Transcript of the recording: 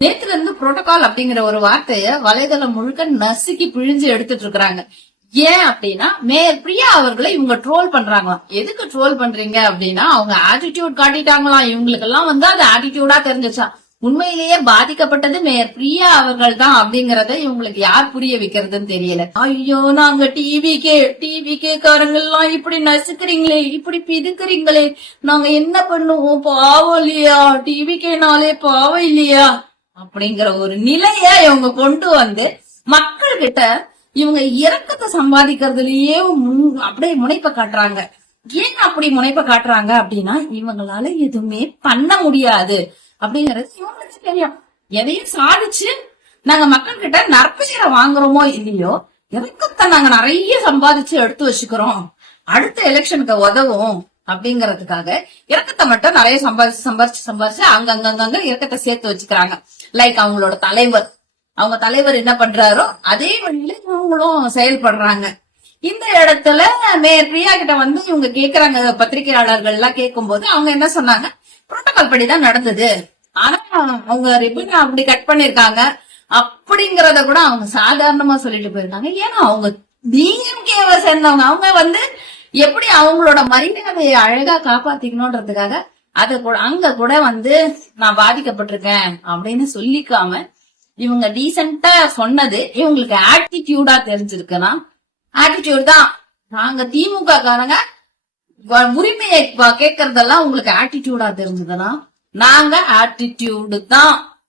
நேத்துல இருந்து புரோட்டோகால் அப்படிங்கிற ஒரு வார்த்தைய வலைதளம் முழுக்க நசுக்கி பிழிஞ்சு எடுத்துட்டு இருக்காங்க. ஏன் அப்படின்னா மேயர் பிரியா அவர்களை இவங்க ட்ரோல் பண்றாங்களாம். எதுக்கு ட்ரோல் பண்றீங்க அப்படின்னா அவங்க ஆட்டிடியூட் காட்டிட்டாங்களாம். இவங்களுக்கு எல்லாம் அது ஆட்டிடியூடா தெரிஞ்சிச்சா. உண்மையிலேயே பாதிக்கப்பட்டது மேயர் பிரியா அவர்கள் தான் அப்படிங்கறத இவங்களுக்கு யார் புரிய வைக்கிறதுன்னு தெரியல. ஐயோ நாங்க டிவி காரங்கெல்லாம் இப்படி நசுக்கிறீங்களே, இப்படி பிதுக்குறீங்களே, நாங்க என்ன பண்ணுவோம், பாவம் இல்லையா, டிவிக்கேனாலே பாவம் இல்லையா அப்படிங்கிற ஒரு நிலைய இவங்க கொண்டு வந்து மக்கள் கிட்ட இவங்க இரக்கத்தை சம்பாதிக்கிறதுலயே அப்படியே முனைப்ப காட்டுறாங்க. ஏன் அப்படி முனைப்ப காட்டுறாங்க அப்படின்னா இவங்களால எதுவுமே பண்ண முடியாது அப்படிங்கறது இவங்களுக்கு தெரியும். எதையும் சாதிச்சு நாங்க மக்கள் கிட்ட நற்பெயரை வாங்குறோமோ இல்லையோ, இரக்கத்தை நாங்க நிறைய சம்பாதிச்சு எடுத்து வச்சுக்கிறோம், அடுத்த எலெக்ஷனுக்கு உதவும் அப்படிங்கறதுக்காக இரக்கத்தை மட்டும் நிறைய சம்பாரிச்சு அங்கங்க இரக்கத்தை சேர்த்து வச்சுக்கிறாங்க. லைக் அவங்களோட அவங்க தலைவர் என்ன பண்றாரோ அதே வழியில இவங்களும் செயல்படுறாங்க. இந்த இடத்துல மேயர் பிரியா கிட்ட இவங்க கேக்குறாங்க, பத்திரிகையாளர்கள் எல்லாம் கேட்கும் போது அவங்க என்ன சொன்னாங்க, புரோட்டோகால் படிதான் நடந்தது, ஆனா அவங்க ரிப்பன் அப்படி கட் பண்ணிருக்காங்க அப்படிங்கறத கூட அவங்க சாதாரணமா சொல்லிட்டு போயிருக்காங்க. ஏன்னா அவங்க டிஎம்கேவை சேர்ந்தவங்க, அவங்க எப்படி அவங்களோட மரியாதையை அழகா காப்பாத்திக்கணும்ன்றதுக்காக அது அங்க கூட நான் பாதிக்கப்பட்டிருக்கேன் அப்படின்னு சொல்லிக்காம இவங்க டீசென்டா சொன்னது இவங்களுக்கு ஆட்டிடியூடா தெரிஞ்சிருக்குன்னா, ஆட்டிடியூட் தான். நாங்க திமுக காரங்க உரிமையை கேட்கறதெல்லாம் உங்களுக்கு ஆட்டிடியூடா தெரிஞ்சதுன்னா நாங்க ஆட்டிடியூடு தான்